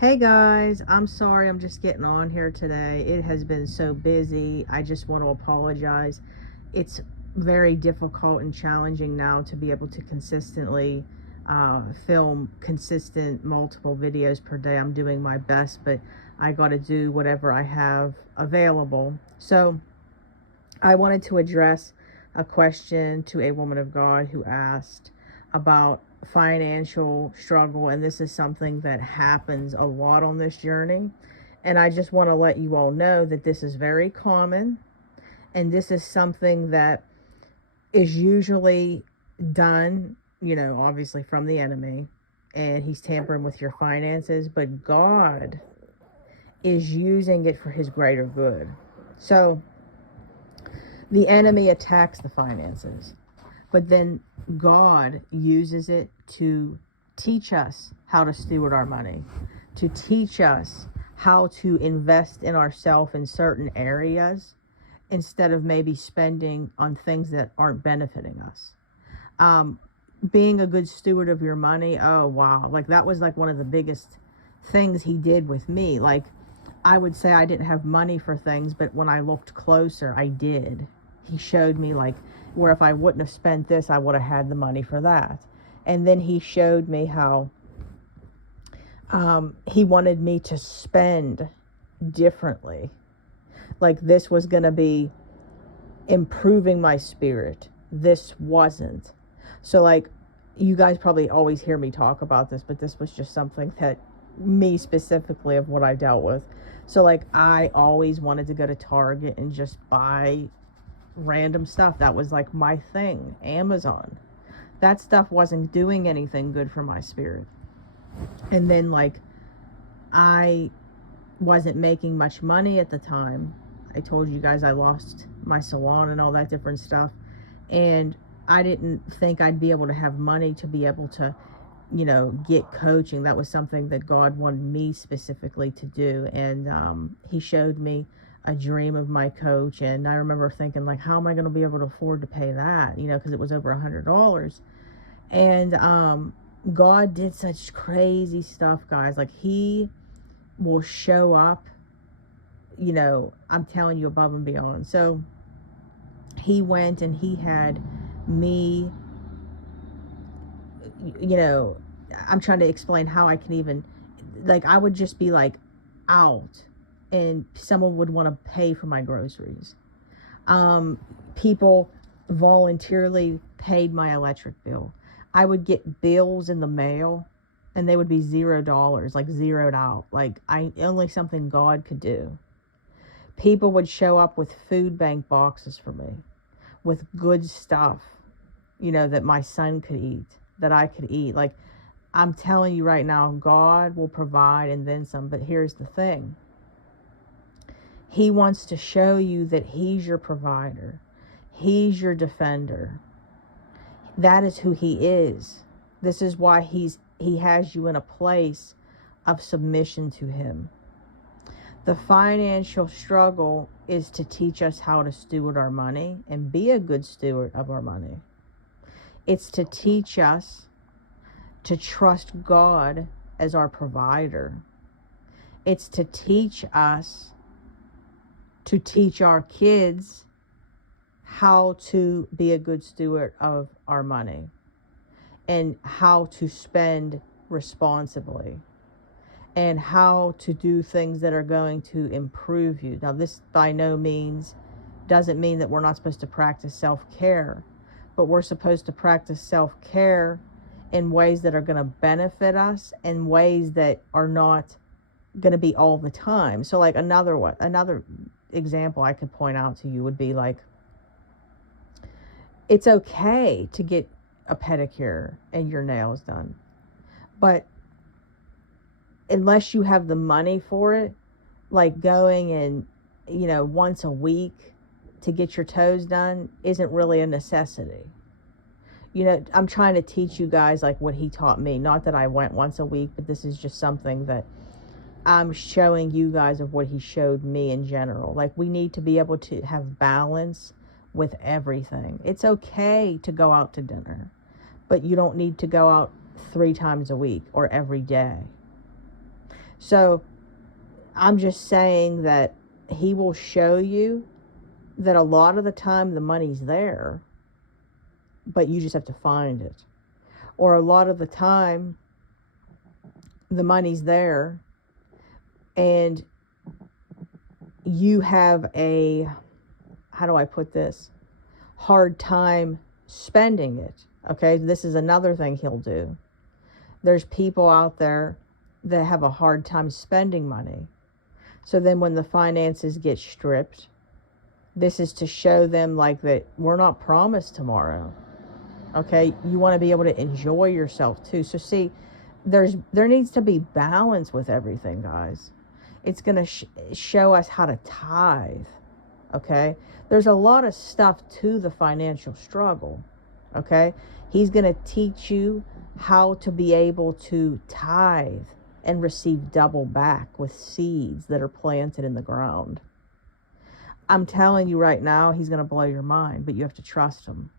Hey guys, I'm sorry I'm just getting on here today. It has been so busy. I just want to apologize. It's very difficult and challenging now to be able to consistently film consistent multiple videos per day. I'm doing my best, but I got to do whatever I have available. So I wanted to address a question to a woman of God who asked about financial struggle, and this is something that happens a lot on this journey. And I just want to let you all know that this is very common, and this is something that is usually done, obviously from the enemy, and he's tampering with your finances, but God is using it for his greater good. So the enemy attacks the finances, but then God uses it to teach us how to steward our money, to teach us how to invest in ourselves in certain areas instead of maybe spending on things that aren't benefiting us. Being a good steward of your money, oh wow, like that was like one of the biggest things he did with me. Like I would say I didn't have money for things, but when I looked closer, I did. He showed me like where if I wouldn't have spent this, I would have had the money for that. And then he showed me how he wanted me to spend differently. Like this was going to be improving my spirit. This wasn't. So like you guys probably always hear me talk about this, but this was just something that me specifically of what I dealt with. So like I always wanted to go to Target and just buy random stuff. That was like my thing. Amazon. That stuff wasn't doing anything good for my spirit. And then like I wasn't making much money at the time. I told you guys I lost my salon and all that different stuff. And I didn't think I'd be able to have money to be able to, get coaching. That was something that God wanted me specifically to do. And he showed me a dream of my coach. And I remember thinking like, how am I going to be able to afford to pay that? Because it was over $100. And God did such crazy stuff, guys. Like he will show up, I'm telling you, above and beyond. So he went and he had me, I'm trying to explain how I can even, like, I would just be like out and someone would want to pay for my groceries. People voluntarily paid my electric bill. I would get bills in the mail and they would be $0, like zeroed out. Like only something God could do. People would show up with food bank boxes for me, with good stuff, that my son could eat, that I could eat. Like, I'm telling you right now, God will provide and then some. But here's the thing. He wants to show you that he's your provider. He's your defender. That is who he is. This is why he has you in a place of submission to him. The financial struggle is to teach us how to steward our money and be a good steward of our money. It's to teach us to trust God as our provider. It's to teach us to teach our kids how to be a good steward of our money and how to spend responsibly and how to do things that are going to improve you. Now, this by no means doesn't mean that we're not supposed to practice self-care, but we're supposed to practice self-care in ways that are going to benefit us and ways that are not going to be all the time. So like another example I could point out to you would be like, it's okay to get a pedicure and your nails done, but unless you have the money for it, like going and, once a week to get your toes done isn't really a necessity. I'm trying to teach you guys like what he taught me. Not that I went once a week, but this is just something that I'm showing you guys of what he showed me in general. Like we need to be able to have balance with everything. It's okay to go out to dinner, but you don't need to go out 3 times a week or every day. So I'm just saying that he will show you that a lot of the time the money's there, but you just have to find it. Or a lot of the time the money's there and you have a, how do I put this, hard time spending it. Okay, this is another thing he'll do. There's people out there that have a hard time spending money. So then when the finances get stripped, this is to show them like that we're not promised tomorrow. Okay, you want to be able to enjoy yourself too. So see, there needs to be balance with everything, guys. It's going to show us how to tithe. Okay, there's a lot of stuff to the financial struggle. Okay, he's going to teach you how to be able to tithe and receive double back with seeds that are planted in the ground. I'm telling you right now, he's going to blow your mind, but you have to trust him.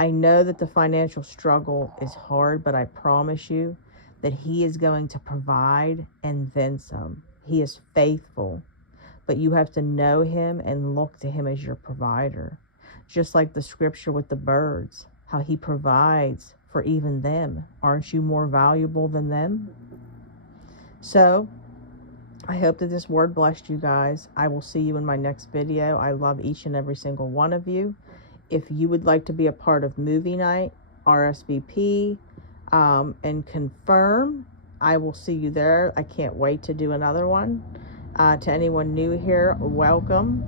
I know that the financial struggle is hard, but I promise you that he is going to provide and then some. He is faithful, but you have to know him and look to him as your provider. Just like the scripture with the birds, how he provides for even them. Aren't you more valuable than them? So I hope that this word blessed you guys. I will see you in my next video. I love each and every single one of you. If you would like to be a part of movie night, RSVP, and confirm, I will see you there. I can't wait to do another one. To anyone new here, welcome.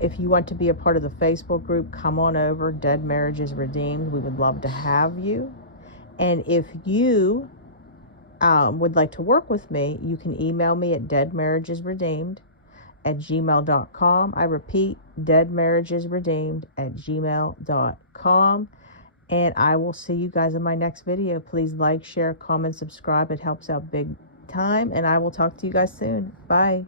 If you want to be a part of the Facebook group, come on over, Dead Marriages Redeemed. We would love to have you. And if you would like to work with me, you can email me at deadmarriagesredeemed@gmail.com. I repeat, deadmarriagesredeemed@gmail.com. And I will see you guys in my next video. Please like, share, comment, subscribe. It helps out big time. And I will talk to you guys soon. Bye.